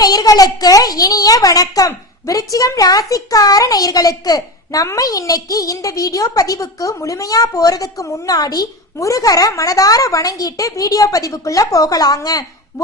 நேயர்களுக்கு இனிய வணக்கம். விருச்சிகம் ராசிக்கார நேயர்களுக்கு நம்ம இன்னைக்கு இந்த வீடியோ பதிவுக்கு முழுமையா போறதுக்கு முன்னாடி முருகரை மனதார வணங்கிட்டு வீடியோ பதிவுக்குள்ள போகலாங்க.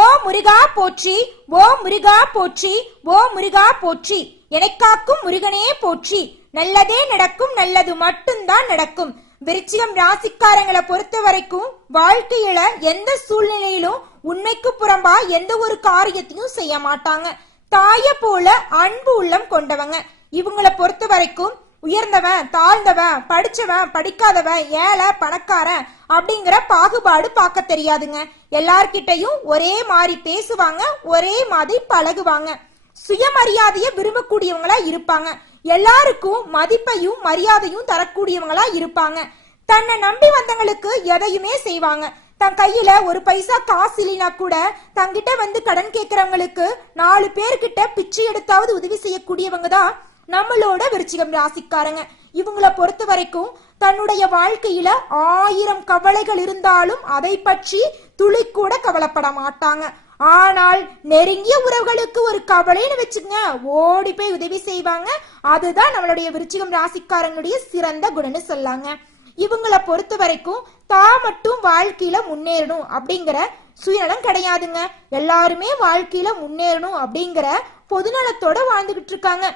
ஓ முருகா போற்றி, ஓ முருகா போற்றி, ஓ முருகா போற்றி, எனக்காக்கும் முருகனே போற்றி. நல்லதே நடக்கும், நல்லது மட்டும்தான் நடக்கும். விருச்சிகம் ராசிக்காரங்களை பொறுத்த வரைக்கும் வாழ்க்கையில எந்த சூழ்நிலையிலும் உண்மைக்கு புறம்பா எந்த ஒரு காரியத்தையும் செய்ய மாட்டாங்க. தாய போல அன்பு உள்ளம் கொண்டவங்க. இவங்களை பொறுத்த வரைக்கும் உயர்ந்தவன் தாழ்ந்தவன், படிச்சவன் படிக்காதவன், ஏழை பணக்காரன் அப்படிங்கிற பாகுபாடு பார்க்க தெரியாதுங்க. எல்லார்கிட்டையும் ஒரே மாதிரி பேசுவாங்க, ஒரே மாதிரி பழகுவாங்க. சுயமரியாதைய விரும்பக்கூடியவங்களா இருப்பாங்க. எல்லாருக்கும் மதிப்பையும் மரியாதையும் தரக்கூடியவங்களா இருப்பாங்க. தன்னை நம்பி வந்தவங்களுக்கு எதையுமே செய்வாங்க. தன் கையில ஒரு பைசா காசு இல்லைனா கூட தங்கிட்ட வந்து கடன் கேட்கறவங்களுக்கு 4 பேர்கிட்ட பிச்சை எடுத்தாவது உதவி செய்யக்கூடியவங்க தான் நம்மளோட விருச்சிகம் ராசிக்காரங்க. இவங்களை பொறுத்த வரைக்கும் தன்னுடைய வாழ்க்கையில 1000 கவலைகள் இருந்தாலும் அதை பற்றி துளி கூட கவலைப்பட மாட்டாங்க. ஆனால் நெருங்கிய உறவுகளுக்கு ஒரு கவலைன்னு வச்சுங்க ஓடி போய் உதவி செய்வாங்க. அதுதான் நம்மளுடைய விருச்சிகம் ராசிக்காரங்களுடைய சிறந்த குணம்னு சொல்லாங்க. இவங்களை பொறுத்த வரைக்கும் தான் மட்டும் வாழ்க்கையில முன்னேறணும் அப்படிங்கிற சுயநலம் கிடையாதுங்க. எல்லாருமே வாழ்க்கையில முன்னேறணும் அப்படிங்கிற பொதுநலத்தோட வாழ்ந்துகிட்டு இருக்காங்க.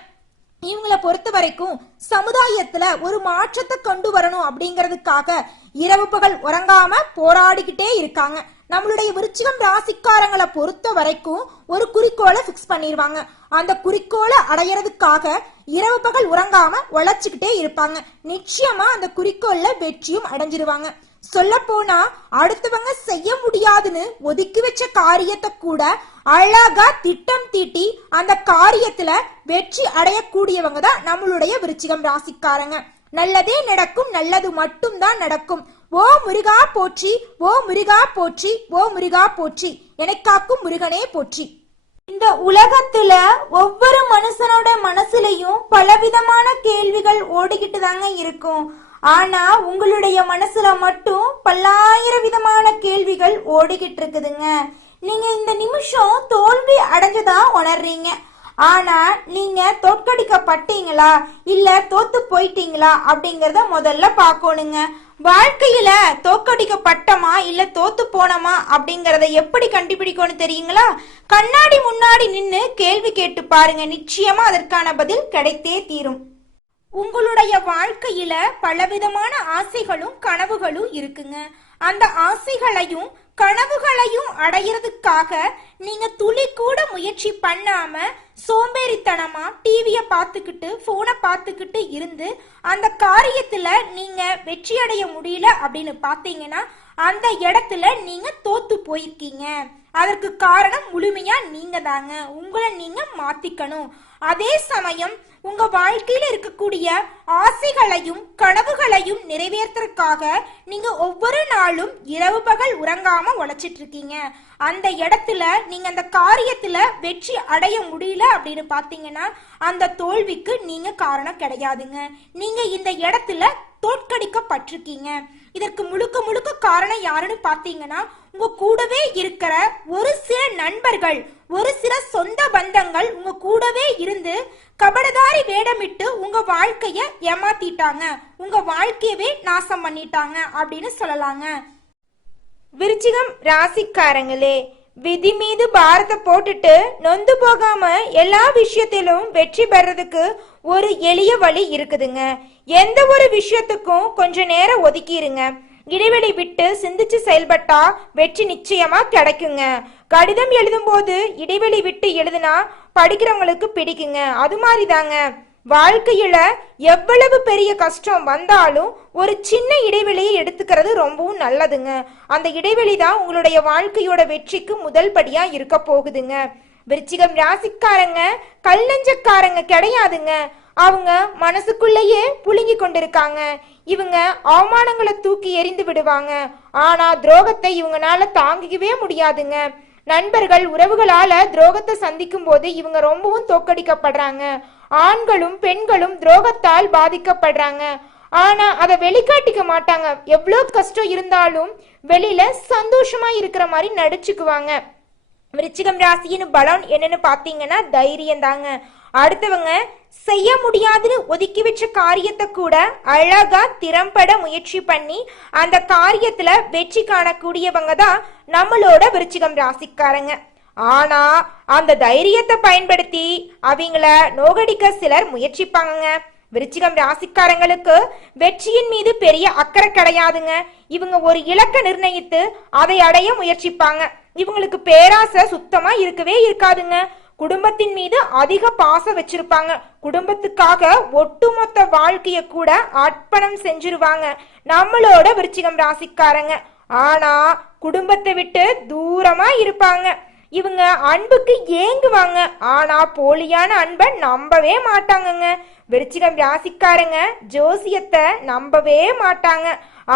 இவங்களை பொறுத்த வரைக்கும் சமுதாயத்துல ஒரு மாற்றத்தை கொண்டு வரணும் அப்படிங்கிறதுக்காக இரவு பகல் உறங்காம போராடிக்கிட்டே இருக்காங்க. நம்மளுடைய விருச்சிகம் ராசிக்காரங்களை பொறுத்த வரைக்கும் ஒரு குறிக்கோளை பிக்ஸ் பண்ணிடுவாங்க. அந்த குறிக்கோளை அடையறதுக்காக இரவு பகல் உறங்காம உழைச்சுக்கிட்டே இருப்பாங்க. நிச்சயமா அந்த குறிக்கோள்ல வெற்றியும் அடைஞ்சிருவாங்க. சொல்ல போனா அடுத்தவங்க செய்ய முடியாதுன்னு ஒதுக்கி வச்ச காரியத்தை கூட அழகா திட்டம் தீட்டி அந்த காரியத்துல வெற்றி அடையக்கூடியவங்க தான் நம்மளுடைய விருச்சிகம் ராசிக்காரங்க. நல்லதே நடக்கும், நல்லது மட்டும் தான் நடக்கும். ஓ முருகா போற்றி, ஓ முருகா போற்றி, ஓ முருகா போற்றி, எனக்காக்கும் முருகனே போற்றி. இந்த உலகத்துல ஒவ்வொரு மனுஷனோட மனசுலயும் பலவிதமான கேள்விகள் ஓடிக்கிட்டு தாங்க இருக்கும். ஆனா உங்களுடைய மனசுல மட்டும் பல்லாயிரம் விதமான கேள்விகள் ஓடிக்கிட்டு இருக்குதுங்க. நீங்க இந்த நிமிஷம் தோல்வி அடைஞ்சதா உணர்றீங்க. ஆனா நீங்க தோற்கடிக்கப்பட்டீங்களா இல்ல தோத்து போயிட்டீங்களா அப்படிங்கறத முதல்ல பாக்கணுங்க. வாழ்க்கையில தோற்கடிக்கப்பட்டமா இல்ல தோத்து போனோமா அப்படிங்கறத எப்படி கண்டுபிடிக்கணும் தெரியுங்களா? கண்ணாடி முன்னாடி நின்னு கேள்வி கேட்டு பாருங்க. நிச்சயமா அதற்கான பதில் கிடைத்தே தீரும். உங்களுடைய வாழ்க்கையில பலவிதமான ஆசைகளும் கனவுகளும் இருக்குங்க. அந்த ஆசைகளையும் கனவுகளையும் அடையிறதுக்காக நீங்க துளி கூட முயற்சி பண்ணாம சோம்பேறித்தனமா டிவிய பார்த்துக்கிட்டு போனை பார்த்துக்கிட்டு இருந்து அந்த காரியத்துல நீங்க வெற்றி அடைய முடியல அப்படின்னு பாத்தீங்கன்னா அந்த இடத்துல நீங்க தோத்து போயிருக்கீங்க. அதற்கு காரணம் முழுமையா நீங்க தாங்க. உங்களை நீங்க மாத்திக்கணும். அதே சமயம் உங்க வாழ்க்கையில இருக்கக்கூடிய ஆசைகளையும் கனவுகளையும் நிறைவேற்றறதுக்காக நீங்க ஒவ்வொரு நாளும் இரவு பகல் உறங்காம உழைச்சிட்டு இருக்கீங்க. அந்த இடத்துல நீங்க அந்த காரியத்துல வெற்றி அடைய முடியல அப்படின்னு பாத்தீங்கன்னா அந்த தோல்விக்கு நீங்க காரணம் கிடையாதுங்க. நீங்க இந்த இடத்துல தோற்கடிக்கப்பட்டிருக்கீங்க. இதற்கு முழுக்க முழுக்க காரணம் யாருன்னு பாத்தீங்கன்னா உங்க கூடவே இருக்கிற ஒரு சில நண்பர்கள், ஒரு சில சொந்த பந்தங்கள் உங்க கூடவே இருந்து கபடதாரி வேடமிட்டு உங்க வாழ்க்கைய ஏமாத்திட்டாங்க, உங்க வாழ்க்கையவே நாசம் பண்ணிட்டாங்க அப்படின்னு சொல்லலாங்க. விருச்சிகம் ராசிக்காரங்களே, விதி மீது பாரத்தை போட்டுட்டு நொந்து போகாம எல்லா விஷயத்திலும் வெற்றி பெறதுக்கு ஒரு எளிய வழி இருக்குதுங்க. எந்த ஒரு விஷயத்துக்கும் கொஞ்ச நேரம் ஒதுக்கிருங்க. இடைவெளி விட்டு சிந்திச்சு செயல்பட்டா வெற்றி நிச்சயமா கிடைக்குங்க. கடிதம் எழுதும் போது இடைவெளி விட்டு எழுதுனா படிக்கிறவங்களுக்கு பிடிக்குங்க. அது மாதிரி தாங்க வாழ்க்கையில எவ்வளவு பெரிய கஷ்டம் வந்தாலும் ஒரு சின்ன இடைவெளியை எடுத்துக்கிறது ரொம்பவும் நல்லதுங்க. அந்த இடைவெளி தான் உங்களுடைய வாழ்க்கையோட வெற்றிக்கு முதல் படியா இருக்க போகுதுங்க. விருச்சிகம் ராசிக்காரங்க கல் நெஞ்சக்காரங்க கிடையாதுங்க. அவங்க மனசுக்குள்ளேயே புழுங்கி கொண்டிருக்காங்க. இவங்க அவமானங்களை தூக்கி எறிந்து விடுவாங்க. ஆனா துரோகத்தை இவங்கனால தாங்கிக்கவே முடியாதுங்க. நண்பர்கள் உறவுகளால துரோகத்தை சந்திக்கும் போது இவங்க ரொம்பவும் தோற்கடிக்கப்படுறாங்க. ஆண்களும் பெண்களும் துரோகத்தால் பாதிக்கப்படுறாங்க. ஆனா அதை வெளிக்காட்டிக்க மாட்டாங்க. எவ்வளவு கஷ்டம் இருந்தாலும் வெளியில சந்தோஷமா இருக்கிற மாதிரி நடிச்சுக்குவாங்க. விருச்சிகம் ராசியின் பலம் என்னன்னு பாத்தீங்கன்னா தைரியம் தாங்க. அடுத்தவங்க செய்ய முடியாதுன்னு ஒதுக்கி வச்ச காரியத்தை கூட அழகா திறம்பட முயற்சி பண்ணி அந்த காரியத்துல வெற்றி காணக்கூடியவங்க தான் நம்மளோட விருச்சிகம் ராசிக்காரங்க. ஆனா அந்த தைரியத்தை பயன்படுத்தி அவங்கள நோகடிக்க சிலர் முயற்சிப்பாங்க. விருச்சிகம் ராசிக்காரங்களுக்கு வெற்றியின் மீது பெரிய அக்கறை கிடையாதுங்க. இவங்க ஒரு இலக்கை நிர்ணயித்து அதை அடைய முயற்சிப்பாங்க. இவங்களுக்கு பேராசை சுத்தமா இருக்கவே இருக்காதுங்க. குடும்பத்தின் மீது அதிக பாசம் வச்சிருப்பாங்க. குடும்பத்துக்காக ஒட்டுமொத்த வாழ்க்கைய கூட அர்ப்பணம் செஞ்சிருவாங்க நம்மளோட விருச்சிகம் ராசிக்காரங்க. ஆனா குடும்பத்தை விட்டு தூரமா இருப்பாங்க. இவங்க அன்புக்கு ஏங்குவாங்க. ஆனா போலியான அன்பை நம்பவே மாட்டாங்கங்க. விருச்சிகம் ராசிக்காரங்க ஜோசியத்தை நம்பவே மாட்டாங்க.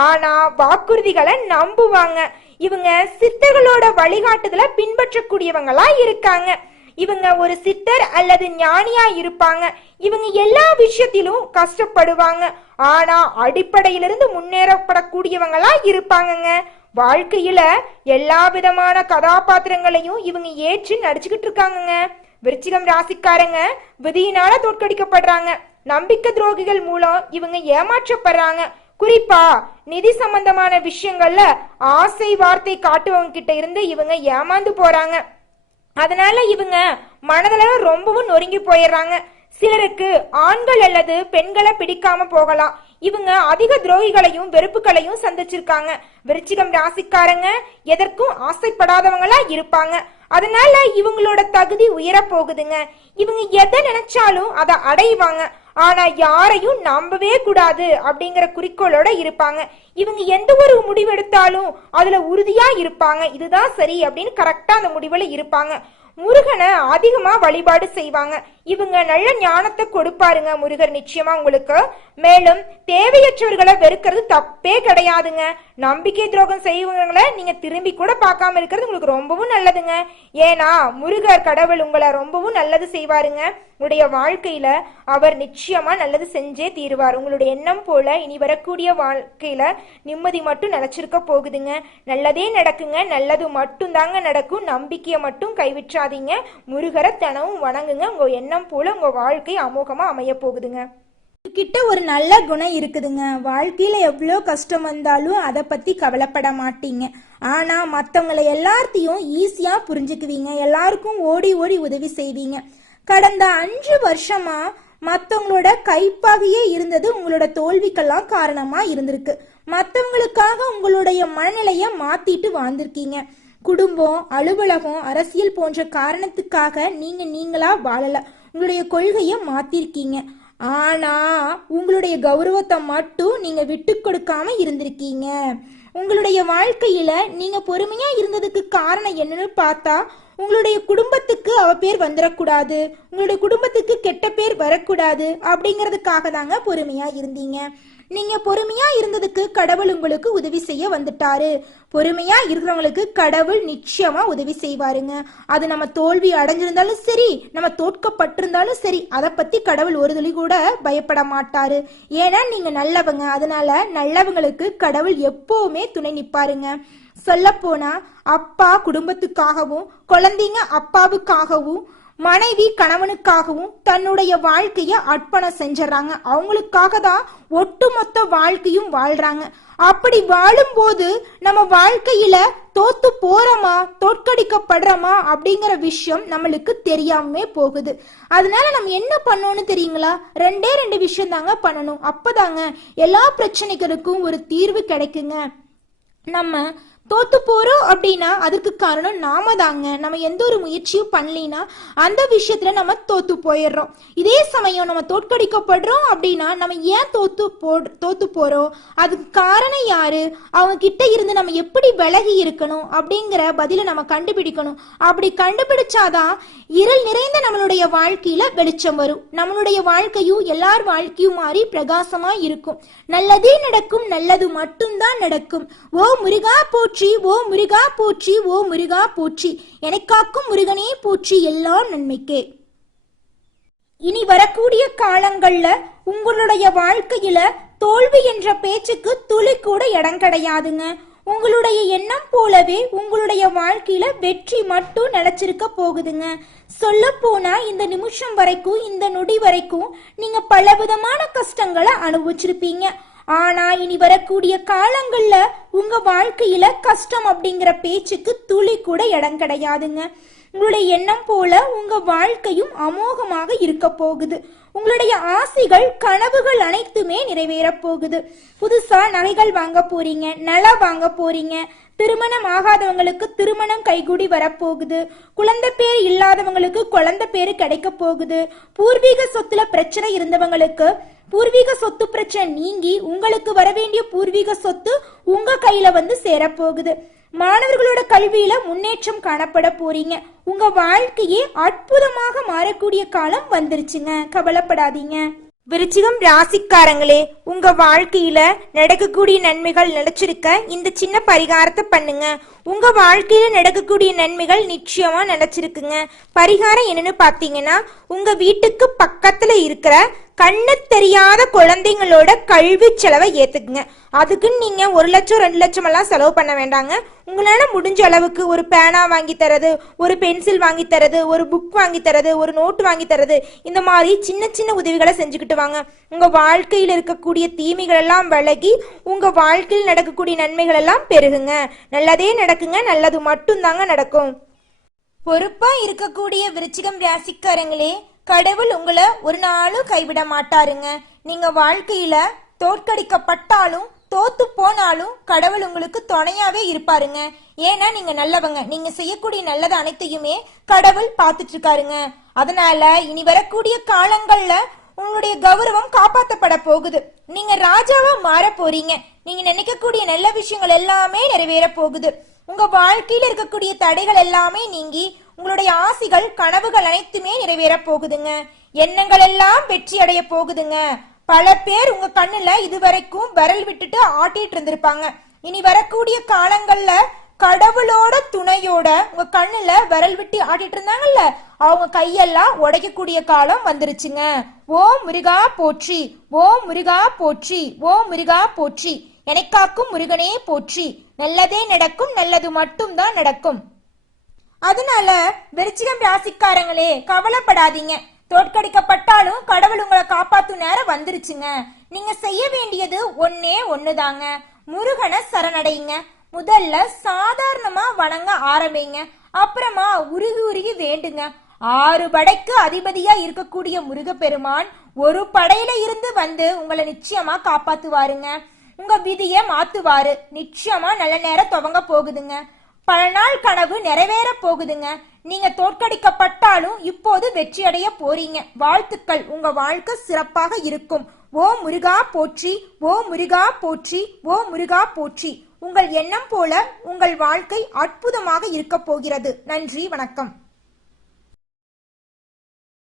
ஆனா வாக்குறுதிகளை நம்புவாங்க. இவங்க சித்தர்களோட வழிகாட்டுதலை பின்பற்றக்கூடியவங்களா இருக்காங்க. இவங்க ஒரு சித்தர் அல்லது ஞானியா இருப்பாங்க. இவங்க எல்லா விஷயத்திலும் கஷ்டப்படுவாங்க. ஆனா அடிப்படையிலிருந்து முன்னேறப்படக்கூடியவங்களா இருப்பாங்கங்க. வாழ்க்கையில எல்லா விதமான கதாபாத்திரங்களையும் இவங்க ஏற்று நடிச்சுக்கிட்டு இருக்காங்க. விருச்சிகம் ராசிக்காரங்க விதியினால தோற்கடிக்கப்படுறாங்க. நம்பிக்கை துரோகிகள் மூலம் இவங்க ஏமாற்றப்படுறாங்க. குறிப்பா நிதி சம்பந்தமான விஷயங்கள்ல ஆசை வார்த்தை காட்டுவவங்க கிட்ட இருந்து இவங்க ஏமாந்து போறாங்க. அதனால இவங்க மனதளவு ரொம்பவும் நொறுங்கி போயிடுறாங்க. சிலருக்கு ஆண்கள் அல்லது பெண்களை பிடிக்காம போகலாம். இவங்க அதிக துரோகிகளையும் வெறுப்புகளையும் சந்திச்சிருக்காங்க. விருச்சிகம் ராசிக்காரங்க எதற்கும் ஆசைப்படாதவங்களா இருப்பாங்க. அதனால இவங்களோட தகுதி உயர போகுதுங்க. இவங்க எதை நினைச்சாலும் அதை அடைவாங்க. ஆனா யாரையும் நம்பவே கூடாது அப்படிங்கிற குறிக்கோளோட இருப்பாங்க. இவங்க எந்த ஒரு முடிவெடுத்தாலும் அதுல உறுதியா இருப்பாங்க. இதுதான் சரி அப்படின்னு கரெக்டா அந்த முடிவுல இருப்பாங்க. முருகனை அதிகமா வழிபாடு செய்வாங்க. இவங்க நல்ல ஞானத்தை கொடுப்பாருங்க முருகர் நிச்சயமா உங்களுக்கு. மேலும் தேவையற்றவர்களை வெறுக்கிறது தப்பே கிடையாதுங்க. நம்பிக்கை துரோகம் செய்வங்களை நீங்க திரும்பி கூட பார்க்காம இருக்கிறது உங்களுக்கு ரொம்பவும் நல்லதுங்க. ஏன்னா முருகர் கடவுள் உங்களை ரொம்பவும் நல்லது செய்வாருங்க. உங்களுடைய வாழ்க்கையில அவர் நிச்சயமா நல்லது செஞ்சே தீருவார். உங்களுடைய எண்ணம் போல இனி வரக்கூடிய வாழ்க்கையில நிம்மதி மட்டும் நினைச்சிருக்க போகுதுங்க. நல்லதே நடக்குங்க. நல்லது மட்டும் தாங்க நடக்கும். நம்பிக்கையை மட்டும் கைவிற்றாதீங்க. முருகரை தினமும் வணங்குங்க. உங்க எண்ணம் போல உங்க வாழ்க்கை அமோகமா அமைய போகுதுங்க. கிட்ட ஒரு நல்ல குணம் இருக்குதுங்க. வாழ்க்கையில எவ்வளோ கஷ்டம் வந்தாலும் அதை பத்தி கவலைப்பட மாட்டீங்க. ஆனா மற்றவங்களை எல்லாத்தையும் ஈஸியா புரிஞ்சுக்குவீங்க. எல்லாருக்கும் ஓடி ஓடி உதவி செய்வீங்க. கடந்த 5 வருஷமா மற்றவங்களோட கைப்பாகையே இருந்தது உங்களோட தோல்விக்கெல்லாம் காரணமா இருந்திருக்கு. மற்றவங்களுக்காக உங்களுடைய மனநிலைய மாத்திட்டு வாழ்ந்திருக்கீங்க. குடும்பம், அலுவலகம், அரசியல் போன்ற காரணத்துக்காக நீங்களா வாழல. உங்களுடைய கொள்கையை மாத்திருக்கீங்க. ஆனா உங்களுடைய கௌரவத்தை மட்டும் நீங்க விட்டு கொடுக்காம இருந்திருக்கீங்க. உங்களுடைய வாழ்க்கையில நீங்க பொறுமையா இருந்ததுக்கு காரணம் என்னன்னு பார்த்தா, உங்களுடைய குடும்பத்துக்கு அவ பேர் வந்துடக்கூடாது, உங்களுடைய குடும்பத்துக்கு கெட்ட பேர் வரக்கூடாது அப்படிங்கிறதுக்காக தாங்க பொறுமையா இருந்தீங்க. நீங்க பொறுமையா இருந்ததுக்கு கடவுள் உங்களுக்கு உதவி செய்ய வந்துட்டாரு. பொறுமையா இருக்கிறவங்களுக்கு கடவுள் நிச்சயமா உதவி செய்வாருங்க. அது நம்ம தோல்வி அடைஞ்சிருந்தாலும் சரி, நம்ம தோற்கப்பட்டிருந்தாலும் சரி, அதை பத்தி கடவுள் ஒரு துளி கூட பயப்பட மாட்டாரு. ஏன்னா நீங்க நல்லவங்க. அதனால நல்லவங்களுக்கு கடவுள் எப்பவுமே துணை நிப்பாருங்க. சொல்ல போனா அப்பா குடும்பத்துக்காகவும், குழந்தைங்க அப்பாவுக்காகவும், மனைவி கணவனுக்காகவும் தன்னுடைய வாழ்க்கைய அர்ப்பணம் செஞ்சிடறாங்க. அவங்களுக்காக தான் ஒட்டுமொத்த வாழ்க்கையும் வாழ்றாங்க. அப்படி வாழும்போது நம்ம வாழ்க்கையில தோத்து போறோமா, தோற்கடிக்கப்படுறோமா அப்படிங்கிற விஷயம் நம்மளுக்கு தெரியாமே போகுது. அதனால நம்ம என்ன பண்ணோம்னு தெரியுங்களா? 2 விஷயம் தாங்க பண்ணணும். அப்பதாங்க எல்லா பிரச்சனைகளுக்கும் ஒரு தீர்வு கிடைக்குங்க. நம்ம தோத்து போறோம் அப்படின்னா அதுக்கு காரணம் நாம தாங்க. நம்ம எந்த ஒரு முயற்சியும் பண்ணலினா அந்த விஷயத்துல நம்ம தோத்து போயிடுறோம். இதே சமயம் நம்ம தோற்கடிக்கப்படுறோம் அப்படின்னா நம்ம ஏன் தோத்து போறோம், அதுக்கு காரணம் யாரு, அவங்க கிட்ட இருந்து நம்ம எப்படி விலகி இருக்கணும் அப்படிங்கிற பதில நம்ம கண்டுபிடிக்கணும். அப்படி கண்டுபிடிச்சாதான் இருள் நிறைந்த நம்மளுடைய வாழ்க்கையில வெளிச்சம் வரும். நம்மளுடைய வாழ்க்கையும் எல்லார் வாழ்க்கையும் மாறி பிரகாசமா இருக்கும். நல்லதே நடக்கும், நல்லது மட்டும்தான் நடக்கும். ஓ முருகா போற்றி, ஓ முருகா போற்றி, ஓ முருகா போற்றி, எனக்காக்கும் முருகனே போற்றி, எல்லாம் நன்மைக்கே. இனி வரக்கூடிய காலங்கள்ல உங்களுடைய வாழ்க்கையில தோல்வி என்ற பேச்சுக்கு துளி கூட இடம் கிடையாதுங்க. உங்களுடைய எண்ணம் போலவே உங்களுடைய வாழ்க்கையில வெற்றி மட்டும் நிலைச்சிருக்க போகுதுங்க. சொல்ல போனா இந்த நிமிஷம் வரைக்கும், இந்த நொடி வரைக்கும் நீங்க பலவிதமான கஷ்டங்களை அனுபவிச்சிருப்பீங்க. ஆனா இனி வரக்கூடிய காலங்கள்ல உங்க வாழ்க்கையில கஷ்டம் அப்படிங்கிற பேச்சுக்கு துளி கூட இடம் கிடையாதுங்க. உங்களுடைய எண்ணம் போல உங்க வாழ்க்கையும் அமோகமாக இருக்க போகுது. உங்களுடைய ஆசைகள், கனவுகள் அனைத்துமே நிறைவேற போகுது. புதுசா நகைகள் வாங்க போறீங்க, நிலம் வாங்க போறீங்க. திருமணம் ஆகாதவங்களுக்கு திருமணம் கைகூடி வரப்போகுது. குழந்தை பேர் இல்லாதவங்களுக்கு குழந்தை பேரு கிடைக்க போகுது. பூர்வீக சொத்துல பிரச்சனை இருந்தவங்களுக்கு பூர்வீக சொத்து பிரச்சனை நீங்கி உங்களுக்கு வர வேண்டிய பூர்வீக சொத்து உங்க கையில வந்து சேரப்போகுது. மாணவர்களோட கல்வியில முன்னேற்றம் காணப்பட போறீங்க. உங்க வாழ்க்கையே அற்புதமாக மாறக்கூடிய காலம் வந்துருச்சுங்க. கவலைப்படாதீங்க. விருச்சிகம் ராசிக்காரங்களே, உங்க வாழ்க்கையில நடக்கக்கூடிய நன்மைகள் நினைச்சிருக்க இந்த சின்ன பரிகாரத்தை பண்ணுங்க. உங்க வாழ்க்கையில நடக்கக்கூடிய நன்மைகள் நிச்சயமா நினைச்சிருக்குங்க. பரிகாரம் என்னன்னு பாத்தீங்கன்னா, உங்க வீட்டுக்கு பக்கத்துல இருக்கிற கண்ணு தெரியாத குழந்தைங்களோட கல்வி செலவை ஏத்துக்குங்க. அதுக்குன்னு நீங்க 1 லட்சம் 2 லட்சம் எல்லாம் செலவு பண்ண வேண்டாங்க. உங்களால முடிஞ்ச அளவுக்கு ஒரு பேனா வாங்கி தரது, ஒரு பென்சில் வாங்கி தரது, ஒரு புக் வாங்கி தரது, ஒரு நோட்டு வாங்கி தரது, இந்த மாதிரி சின்ன சின்ன உதவிகளை செஞ்சுக்கிட்டு வாங்க. உங்க வாழ்க்கையில் இருக்கக்கூடிய தீமைகள் எல்லாம் விலகி உங்க வாழ்க்கையில் நடக்கக்கூடிய நன்மைகள் எல்லாம் பெருகுங்க. நல்லதே நடக்குங்க. நல்லது மட்டும் தாங்க நடக்கும். பொறுப்பா இருக்கக்கூடிய விருச்சிகம் ராசிக்காரங்களே, கடவுள் உங்களை ஒரு நாளும் கைவிட மாட்டாருங்க. நீங்க வாழ்க்கையில தோற்கடிக்கப்பட்டாலும் தோத்து போனாலும் கடவுள் உங்களுக்கு துணையாவே இருப்பாருங்க. ஏன்னா நீங்க நல்லவங்க. நீங்க செய்யக்கூடிய நல்லது அனைத்தையுமே கடவுள் பார்த்துட்டு இருக்காருங்க. அதனால இனி வரக்கூடிய காலங்கள்ல உங்களுடைய கௌரவம் காப்பாற்றப்பட போகுது. நீங்க ராஜாவா மாற போறீங்க. நீங்க நினைக்கக்கூடிய நல்ல விஷயங்கள் எல்லாமே நிறைவேற போகுது. உங்க வாழ்க்கையில இருக்கக்கூடிய தடைகள் எல்லாமே நீங்கி உங்களுடைய ஆசைகள், கனவுகள் அனைத்துமே நிறைவேற போகுதுங்க. எண்ணங்கள் எல்லாம் வெற்றி அடைய போகுதுங்க. பல பேர் உங்க கண்ணுல இதுவரைக்கும் விரல் விட்டுட்டு ஆட்டிட்டு இருந்திருப்பாங்க. இனி வரக்கூடிய காலங்கள்ல கடவுளோட துணையோட உங்க கண்ணுல விரல் விட்டு ஆட்டிட்டு இருந்தாங்கல்ல, அவங்க கையெல்லாம் உடைக்கக்கூடிய காலம் வந்துருச்சுங்க. ஓம் முருகா போற்றி, ஓம் முருகா போற்றி, ஓம் முருகா போற்றி. எனக்காக்கும் முருகனே போற்றி. நல்லதே நடக்கும். நல்லது மட்டும் தான் நடக்கும். அதனால விருச்சிகம் ராசிக்காரங்களே, கவலைப்படாதீங்க. தோற்கடிக்கப்பட்டாலும் கடவுள் உங்களை காப்பாத்தும் நேரம் வந்துருச்சுங்க. நீங்க செய்ய வேண்டியது ஒன்னே ஒண்ணுதாங்க. முருகனை சரணடைங்க. முதல்ல சாதாரணமா வணங்க ஆரம்பிங்க. அப்புறமா உருகி உருகி வேண்டுங்க. 6 படைக்கு அதிபதியா இருக்கக்கூடிய முருகப்பெருமான் ஒரு படையில இருந்து வந்து உங்களை நிச்சயமா காப்பாத்துவாருங்க. உங்க விதியை மாத்துவாரு. நிச்சயமா நல்ல நேரம் துவங்க போகுதுங்க. பல நாள் கனவு நிறைவேற போகுதுங்க. நீங்க தோற்கடிக்கப்பட்டாலும் இப்போது வெற்றி அடைய போறீங்க. வாழ்த்துக்கள். உங்க வாழ்க்கை சிறப்பாக இருக்கும். ஓம் முருகா போற்றி, ஓம் முருகா போற்றி, ஓம் முருகா போற்றி. உங்கள் எண்ணம் போல உங்கள் வாழ்க்கை அற்புதமாக இருக்க போகிறது. நன்றி, வணக்கம்.